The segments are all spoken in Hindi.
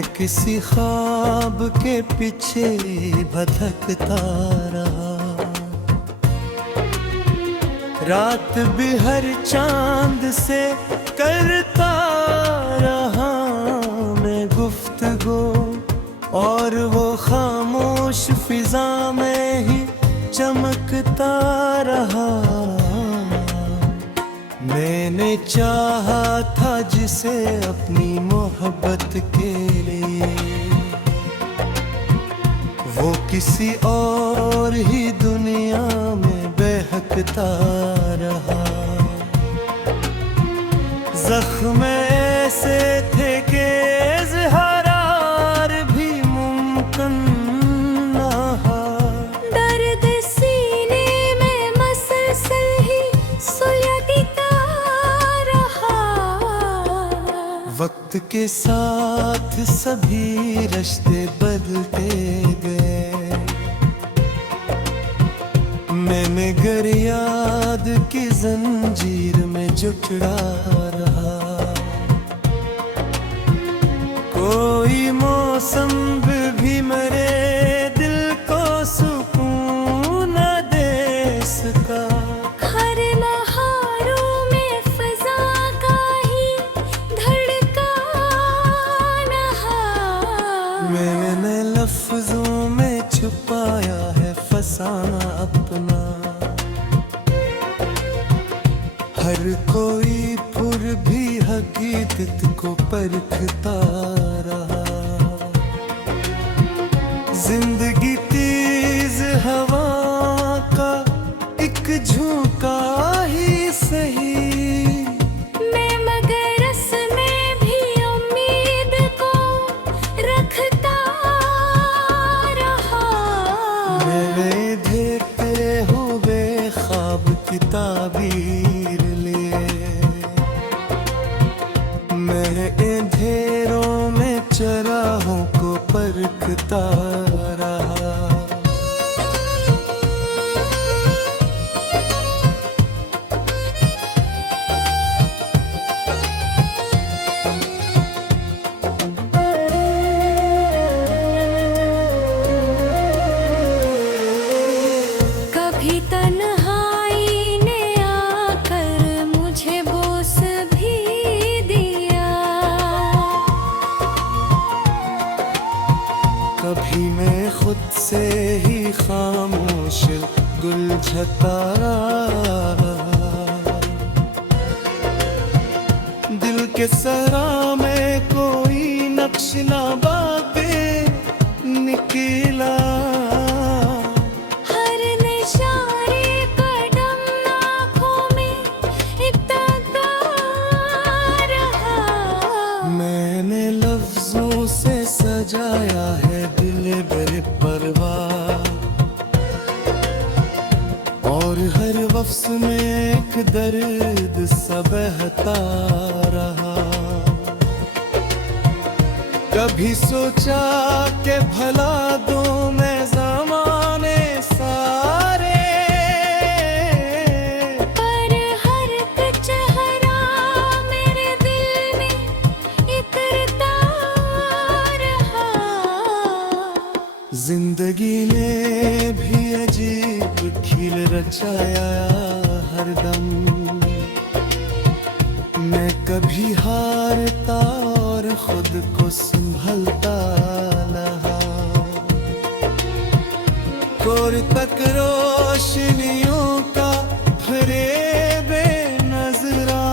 मैं किसी ख्वाब के पीछे भटकता रहा। रात भी हर चांद से करता रहा मैं गुफ्तगू, और वो खामोश फिजा में ही चमकता रहा। मैंने चाहा था जिसे अपनी मोहब्बत के लिए, वो किसी और ही दुनिया में बहकता रहा। जख्म ऐसे थे कि इज़हार भी मुमकिन ना था। दर्द सीने में मसलसल ही सुलगता रहा। वक्त के साथ सभी रिश्ते बदलते गए, मैं मगर याद की जंजीर में जकड़ा रहा। कोई मौसम भी मेरे दिल को सुकून न दे सका। हर बहारों में फजा का ही धड़का रहा। मैंने लफ्जों में छुपाया है फसाना अपना। हर कोई फिर भी हकीकत को परखता रहा। जिंदगी तेज हवा का एक झोंका ही सही। मैं मगर में भी उम्मीद को रखता रहा। मैंने देखते हुए ख्वाब की ताबीर लिए, मैं अंधेरों में चराहों को परखता रहा। कभी तन्हाई ने आकर मुझे बोस भी दिया। कभी मैं खुद से ही खामोश गुलझता रहा। दिल के सरा में कोई नक्श ना बाके निकला। हर निशाने कदम आँखों में इब्तदा रहा। मैंने लफ्जों से सजाया है दिल बेपरवाह, और हर लफ्ज में एक दर्द सा बहता रहा। कभी सोचा कि भला दो मैं ज़माने सारे, पर हर चेहरा मेरे दिल में इतरता रहा। जिंदगी ने भी अजीब खेल रचाया हरदम। मैं कभी हारता और खुद को संभलता रहा। कोर तक रोशनियों का फरेब नजरा।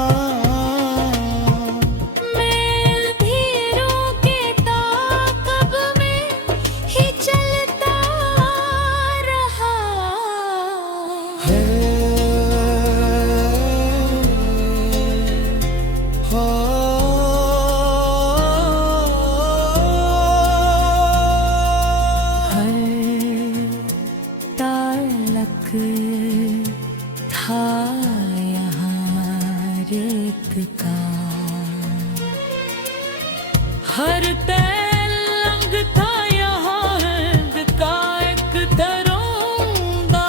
मैं अंधेरों के ताक़ब में ही चलता रहा। ताल्लुक था यहाँ रेत का। हर तेलंग था यहाँ हिंद का एक दरोंदा।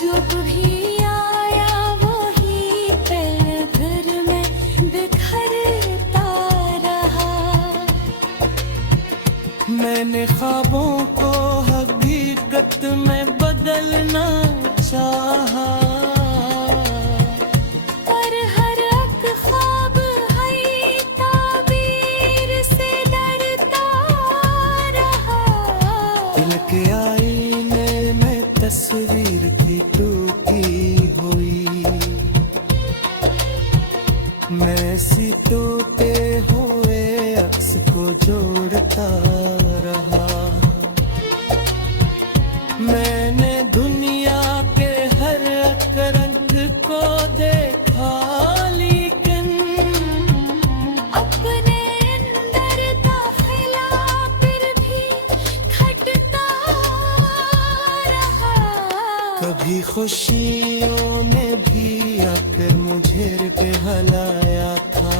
जब भी आया वही पल घर में मैंने ख्वाबों को हकीकत में बदलना चाहा, पर हर एक ख्वाब है ताबीर से डरता रहा। दिल के आईने में तस्वीर थी टूटी हुई, मैं सी टूटे हुए अक्स को जोड़ता रहा। मैंने दुनिया के हर एक रंग को देखा, लेकिन अपने अंदर दाखिला फिर भी खटता रहा। कभी खुशियों ने भी आकर मुझे पे हलाया था,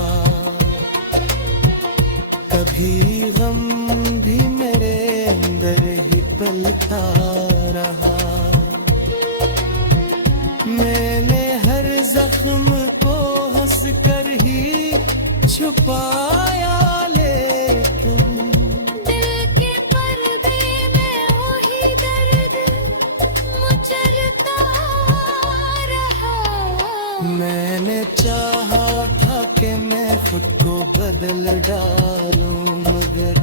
कभी गम भी मेरे अंदर ही पलता रहा। मैंने हर जख्म को हंस कर ही छुपाया, लेकिन दिल के पर्दे में वही दर्द मुचलता रहा। मैंने चाहा था कि मैं खुद को बदल डालूं, मगर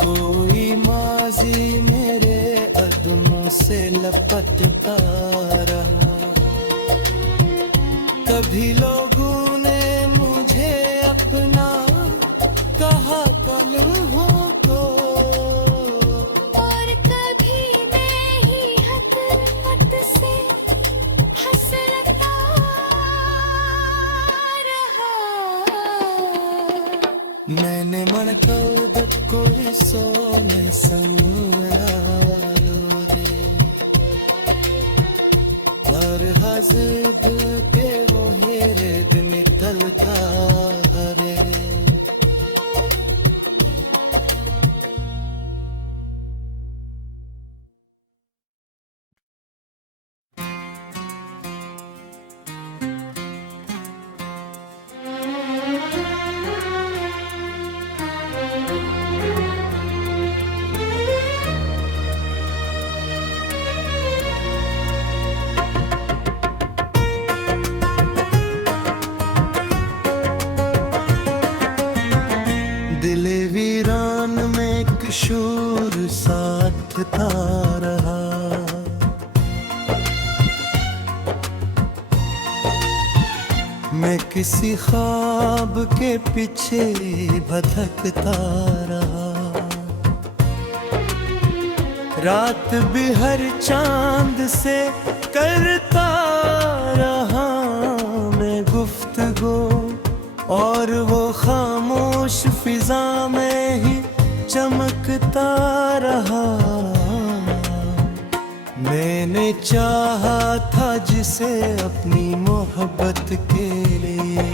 कोई माजी मेरे अदमों से लपटता रहा। कभी लोगों ने मुझे अपना कहा कल हो तो, और कभी मैं ही हथपट से हंसता रहा। मैंने मणकौद कोई सोने समूरालो रे, पर हज़द के वो हेरे दिन निकलता रे। दिले वीरान में एक शोर साथ था रहा, मैं किसी ख्वाब के पीछे भटकता रहा। रात भी हर चांद से करता रहा मैं गुफ्तगू, और वो खामोश फिजा में ही चमकता रहा। मैंने चाहा था जिसे अपनी मोहब्बत के लिए,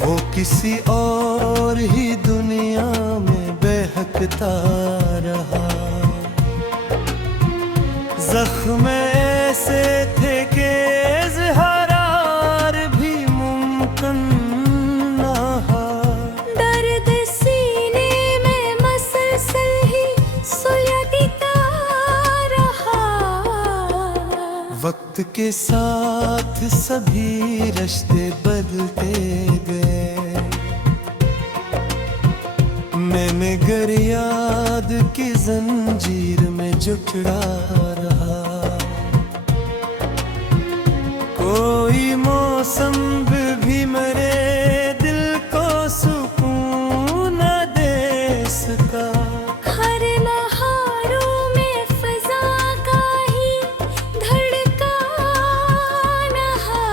वो किसी और ही दुनिया में बहकता रहा। जख्म ऐसे थे कि इज़हार भी मुमकिन ना था। दर्द सीने में मसलसल ही सुलगता रहा। वक्त के साथ सभी रिश्ते बदलते गए, मैं मगर याद की जंजीर में जकड़ा रहा। कोई मौसम भी मेरे दिल को सुकून न दे सका। हर नहारों में फजा का ही धड़कन है।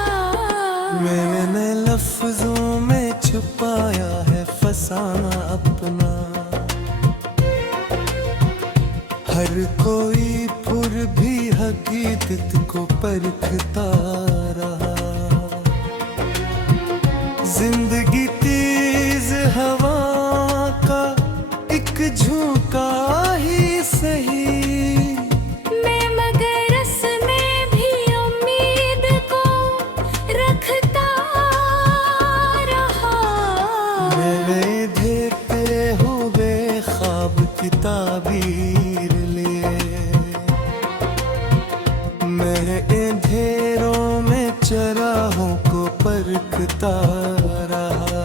मैंने लफ्जों में छुपाया है फसाना अपना, हर कोई पुर भी हकीकत को परखता रहा। जिंदगी तेज हवा का एक झोंका ही सही, मैं मगर में भी उम्मीद को रखता रहा। मैंने है अंधेरों में चराहों को परखता रहा।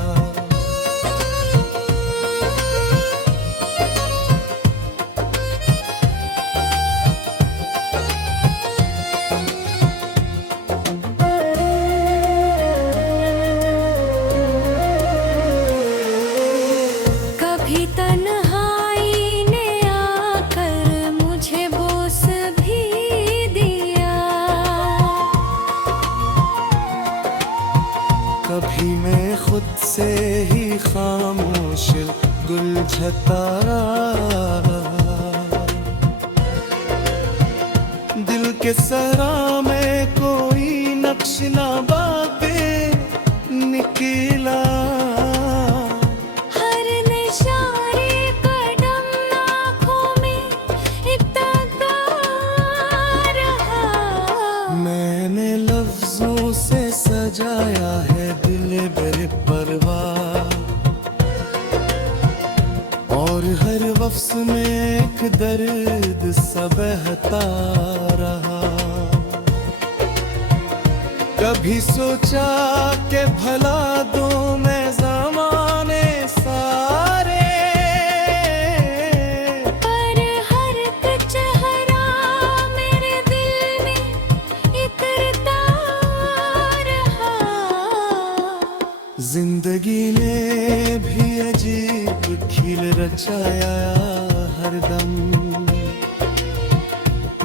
कभी तन्हाई ने आकर मुझे बोस भी दिया, कभी मैं खुद से ही खामोश गुलझता रहा। दिल के सरा में कोई नक्श ना बाके निकला, हर निशाने कदम आँखों में इब्तदा रहा। मैंने लफ्जों से सजाया है दिल बेपरवाह, और हर लफ्ज में एक दर्द सा बहता रहा। कभी सोचा कि भला दूं मैं ज़माने सारे, पर हर चेहरा मेरे दिल में इतरता रहा। जिंदगी ने भी अजीब खेल रचाया हरदम,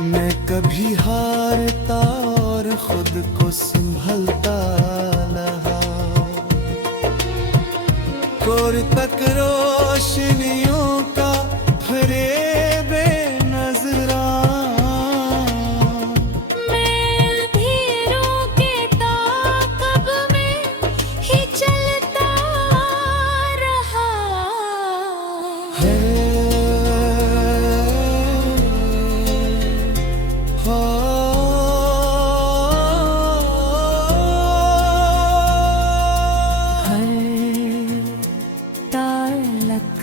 मैं कभी हारता और खुद को संभलता रहा। कोर तक रोशनियों का फरेब नजरा, मैं अंधेरों के ताक़ब में ही चलता रहा। है तालक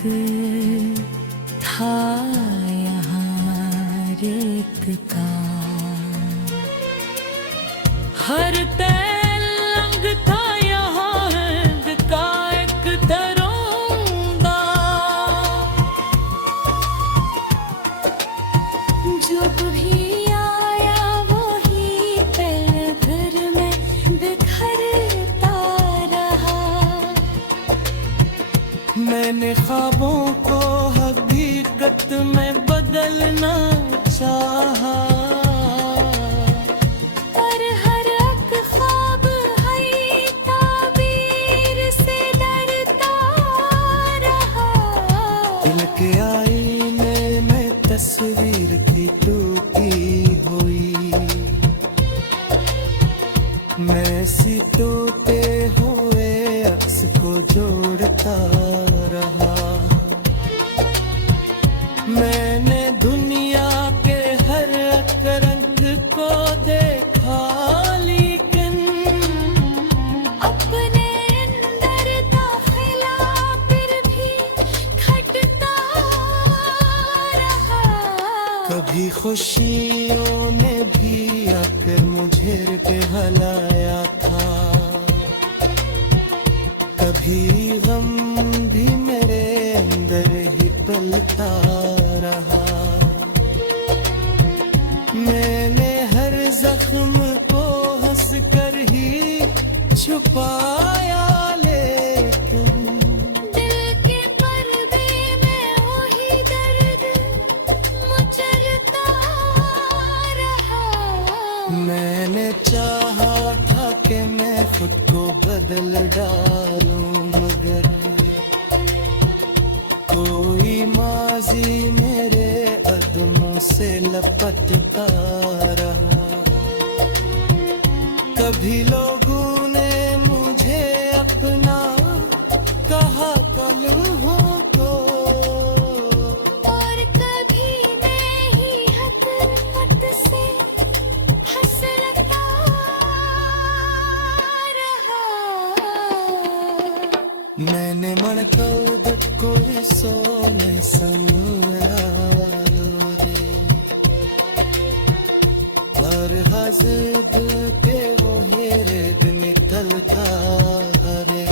था यहाँ रेत का, हर तेलंग था यहाँ हिंद का एक दरोंदा। जब भी आया वही पल घर में बिखरता रहा। मैंने ख्वाबों को हकीकत में बदलना चाहा, पर हर एक ख्वाब है ताबीर से डरता रहा। दिल के आईने में तस्वीर थी टूटी हुई, मैं सी टूटे हुए अक्स को जोड़ता रहा। मैंने दुनिया के हर एक रंग को देखा, लेकिन अपने अंदर दाखिला फिर भी खटता रहा। कभी खुशियों ने भी आकर मुझे बहलाया था, कभी गम भी मेरे अंदर ही पलता रहा। मैंने हर जख्म को हंस कर ही छुपाया, लेकिन दिल के पर्दे में वही दर्द मचलता रहा। मैंने चाहा था कि मैं खुद को बदल डालूं, मगर कोई माजी मेरे कदमों से लपटता रहा। कभी लोगों ने मुझे अपना कहा कल हूँ तो, और कभी मैं ही हथ से हंसता रहा। मैंने मणकल कोई सोने समरालो रे, और हाजिर दिल के वो हेरे दिन निकल रे।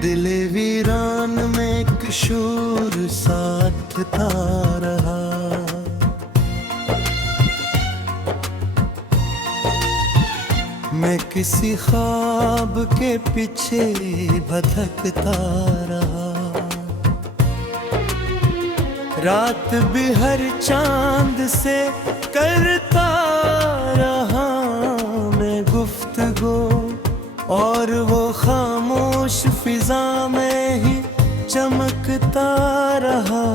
दिले वीरान में किशोर साथ था रहा, मैं किसी ख्वाब के पीछे भटकता रहा। रात भी हर चांद से करता रहा मैं गुफ्तगू, और वो खामोश फिजा में ही चमकता रहा।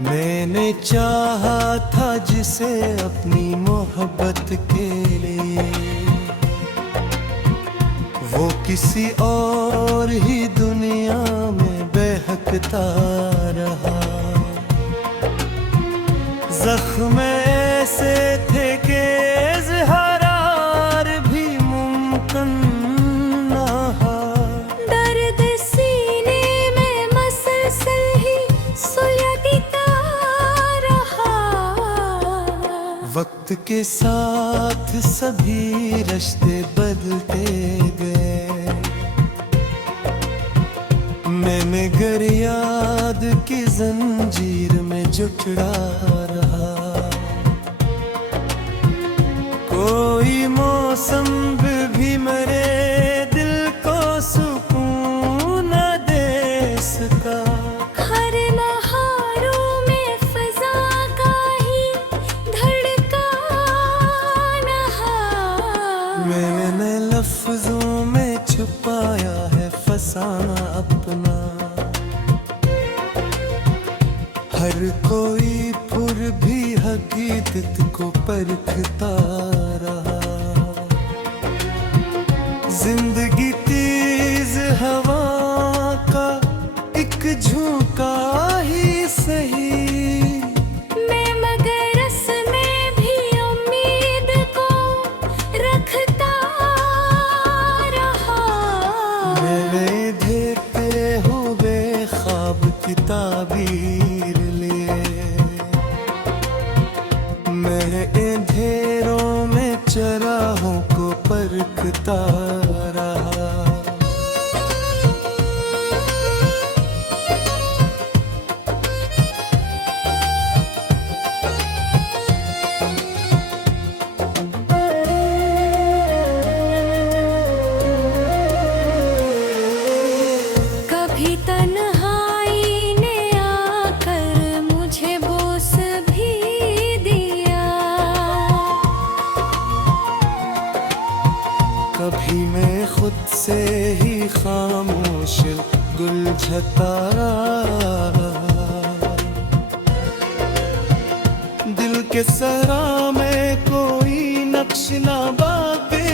मैंने चाहा था जिसे अपनी मोहब्बत के लिए, वो किसी और ही दुनिया में बहकता रहा। जख्म ऐसे थे कि इज़हार भी मुमकिन ना था। दर्द सीने में मसलसल ही सुलगता रहा। वक्त के साथ सभी रिश्ते बदलते गए, मैं मगर याद की जंजीर में जकड़ा रहा। कोई मौसम भी मेरे दिल को सुकून न दे सका। हर नहारों में फजा का ही धड़का रहा। मैंने लफ्जों में छुपाया है फसाना अपना। हर कोई पुर भी हकीकत को परखता रहा। जिंदगी तेज हवा का एक झोंका ही सही, मैं मगर में भी उम्मीद को रखता रहा। मैंने देखते हुए ख्वाब की ताबीर लिए, मैं अंधेरों में चराहों को परखता रहा। कभी तन्हाई ने आकर मुझे बोस भी दिया। कभी मैं खुद से ही खामोश गुलझता रहा। दिल के सरा में कोई नक्श ना बाके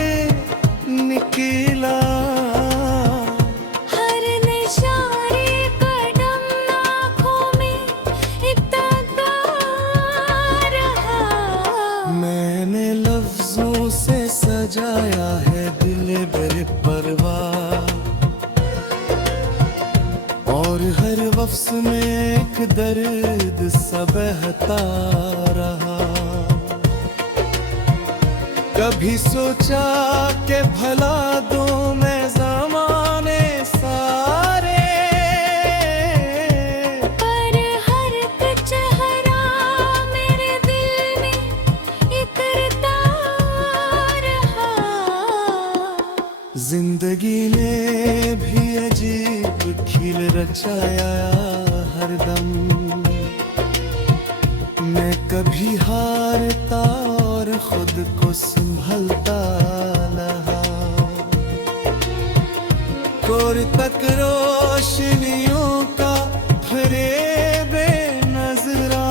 निकला। हर निशाने कदम आँखों में एक ताका रहा। मैंने लफ्जों से सजाया है दिल बेपरवाह, और हर लफ्ज में एक दर्द सा बहता रहा। कभी सोचा कि भला दो मैं ज़माने सारे, पर हर चेहरा मेरे दिल में इकरता रहा। जिंदगी ने भी अजीब खेल रचाया हरदम। मैं कभी हारता और खुद को संभलता रहा। कोर तक रोशनियों का फरेब नजरा,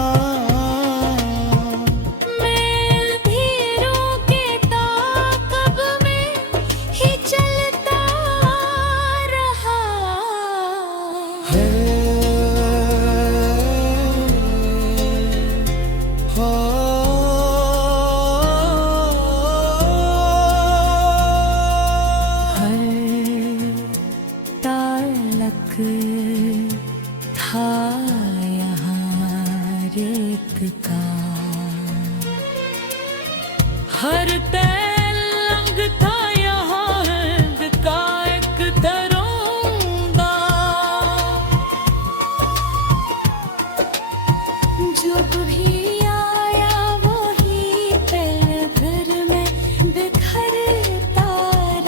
एक का हर तेलंग था यहाँ हिंद का एक दरोगा जो भी आया वो ही पल भर में बिखरता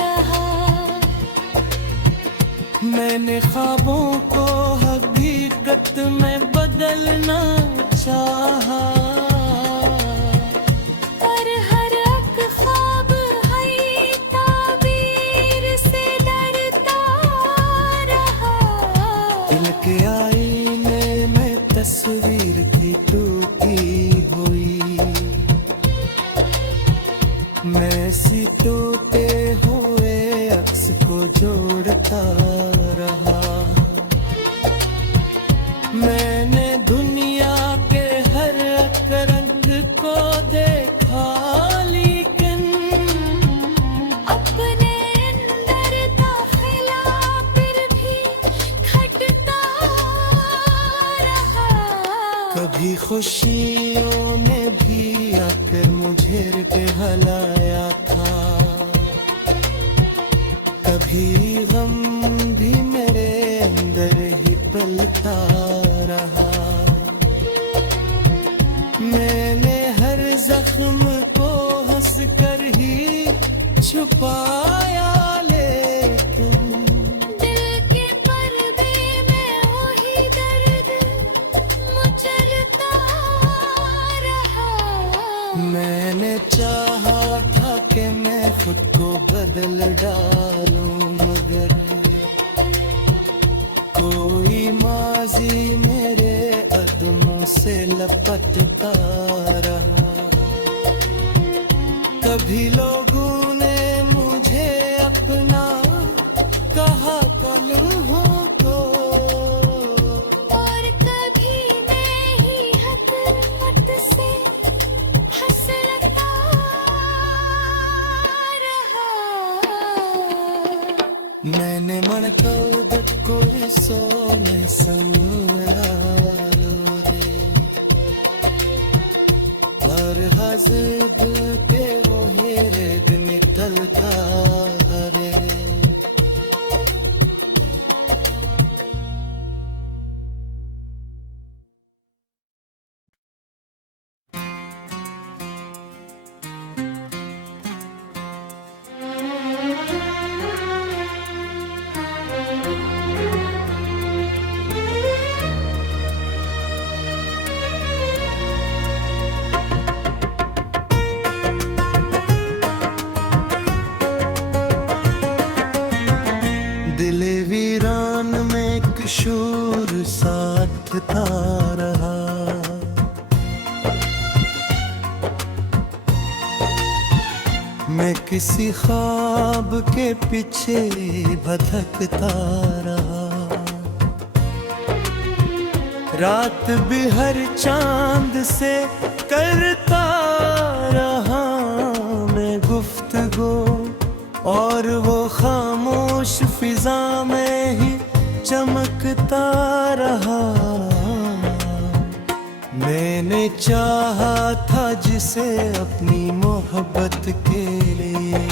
रहा। मैंने ख्वाबों को हकीकत में बदलना चाहा, पर हर एक ख्वाब है ताबीर से डरता रहा। दिल के आईने में तस्वीर थी टूटी हुई, मैं सी टूटे हुए अक्स को जोड़ता रहा। मैंने दुनिया के हर एक रंग को देखा, लेकिन अपने अंदर दाखिला फिर भी खटता रहा। कभी खुशियों ने भी आकर मुझे पे हलाया था, कभी गम भी मेरे अंदर ही पलता रहा। मैंने हर जख्म को हंस कर ही छुपाया, लेकिन दिल के पर्दे में वही दर्द मुचलता रहा। मैंने चाहा था कि मैं खुद को बदल डालूं, मगर कोई माजी मेरे कदमों से लपटता रहा। कभी लोगों ने मुझे अपना कहा कल हो तो, और कभी मैं ही हद से हंसता रहा। मैंने मन कर कोई सो में समरालो रे, पर हज़द पे वो हेरे दिन निकलता रे। दिले वीरान में एक शोर साथ था रहा, मैं किसी ख्वाब के पीछे भटकता रहा। रात भी हर चांद से करता रहा मैं गुफ्तगू, और वो खामोश फिजा में ही चमकता रहा। मैंने चाहा था जिसे अपनी मोहब्बत के लिए,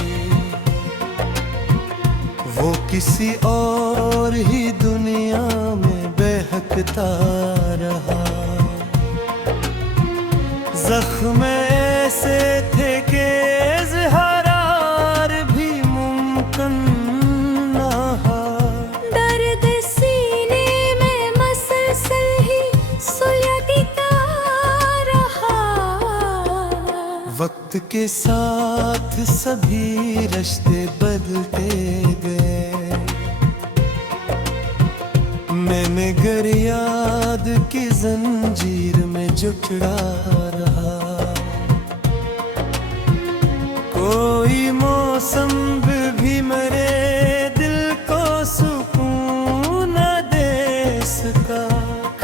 वो किसी और ही दुनिया में बहकता रहा। जख्म ऐसे थे कि इज़हार भी मुमकिन ना था। दर्द सीने में मसलसल ही सुलगता रहा। वक्त के साथ सभी रिश्ते बदलते गए, मैंने गर याद की जंजीर में जुटड़ा रहा। कोई मौसम भी मेरे दिल को सुकून न दे सका।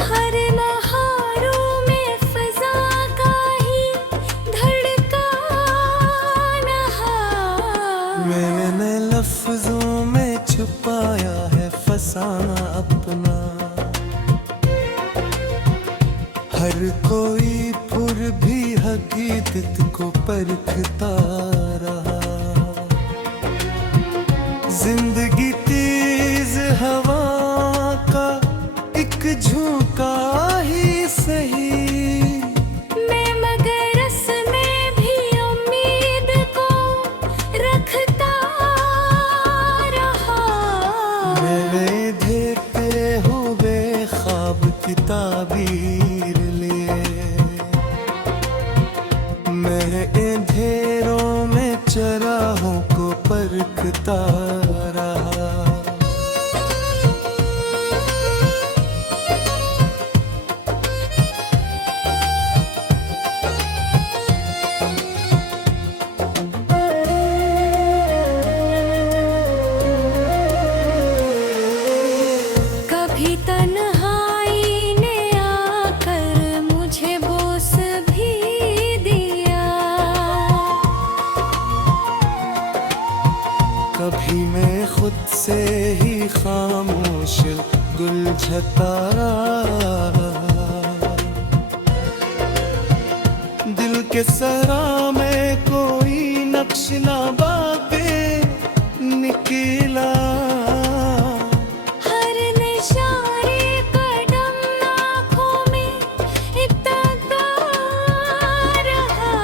हर नहारों में फजा का ही धड़कन है। मैंने लफ्जों में छुपाया है फसाना अपना, हर कोई फुर भी हकीकत को परखता रहा। जिंदगी तेज हवा का एक झोंका ही सही, मैं मगर में भी उम्मीद को रखता रहा। मैंने देखते हुए ख्वाब की ताबीर लिए, मैं अंधेरों में चराहों को परखता रहा। कभी तन्हाई ने आकर मुझे बोस भी दिया, कभी मैं खुद से ही खामोश गुलझता रहा। दिल के सरा में कोई नक्श ना बाके निकला, हर निशाने कदम आँखों में इतना रहा।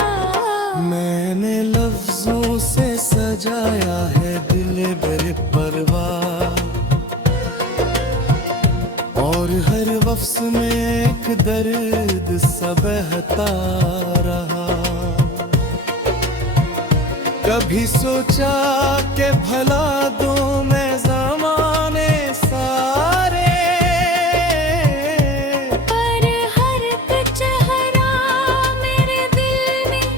मैंने लफ्जों से सजाया है दिल बेपरवाह, और हर लफ्ज में एक दर्द सा बहता रहा। कभी सोचा कि भला दूं मैं ज़माने सारे, पर हर चेहरा मेरे दिल में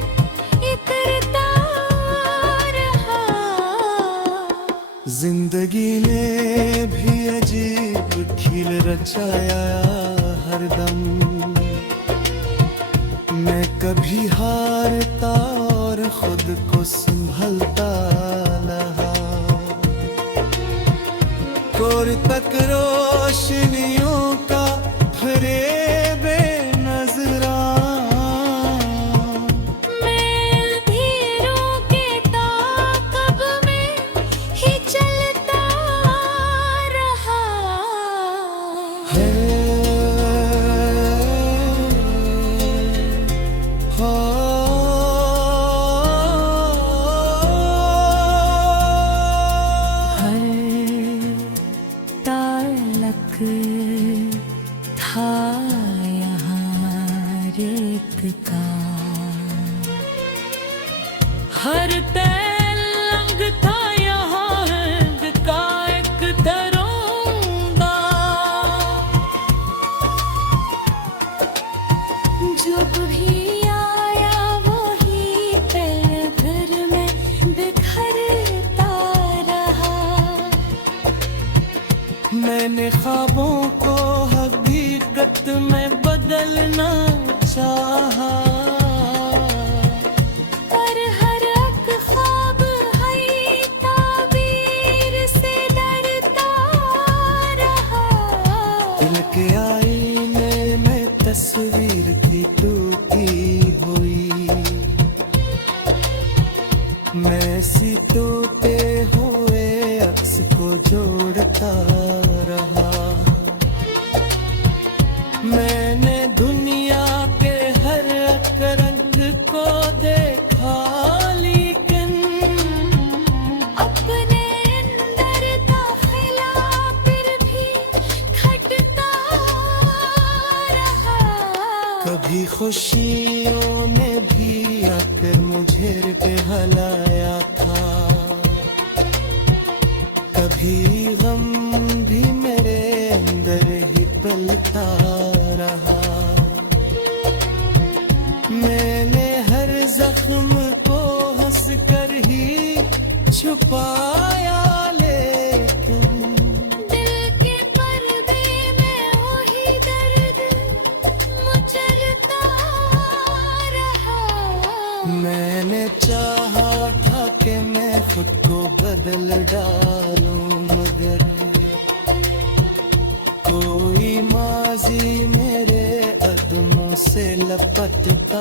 इतरता रहा। जिंदगी ने भी अजीब खेल रचाया हरदम, मैं कभी हारता और खुद को संभलता रहा। कोर तक रोशनियों का फरेब नजरा, मैं अंधेरों के ताक़ब में ही चलता रहा। तालक था यहाँ रेत का, हर तेलंग था यहाँ रंग का एक दरोगा। जब भी आया वही पल घर में बिखरता रहा। मैंने ख्वाबों को हकीकत में बदलना चाहा, पर हर एक ख्वाब है ताबीर से डरता रहा। दिल के आईने में तस्वीर थी टूटी हुई, मैं सी टूटे हुए अक्स को जोड़ता रहा। मैंने दुनिया के हर एक रंग को देखा, लेकिन अपने अंदर दाखिला फिर भी खटता रहा। कभी खुशियों ने भी आकर मुझे पे हलाया था, कभी गम भी मेरे अंदर ही पलता रहा। मैंने हर जख्म को हंस कर ही छुपाया, लेकिन दिल के पर्दे में वही दर्द मुचरता रहा। मैंने चाहा था कि मैं खुद को बदल डालूं, मगर कोई माजी मेरे कदमों से लपटता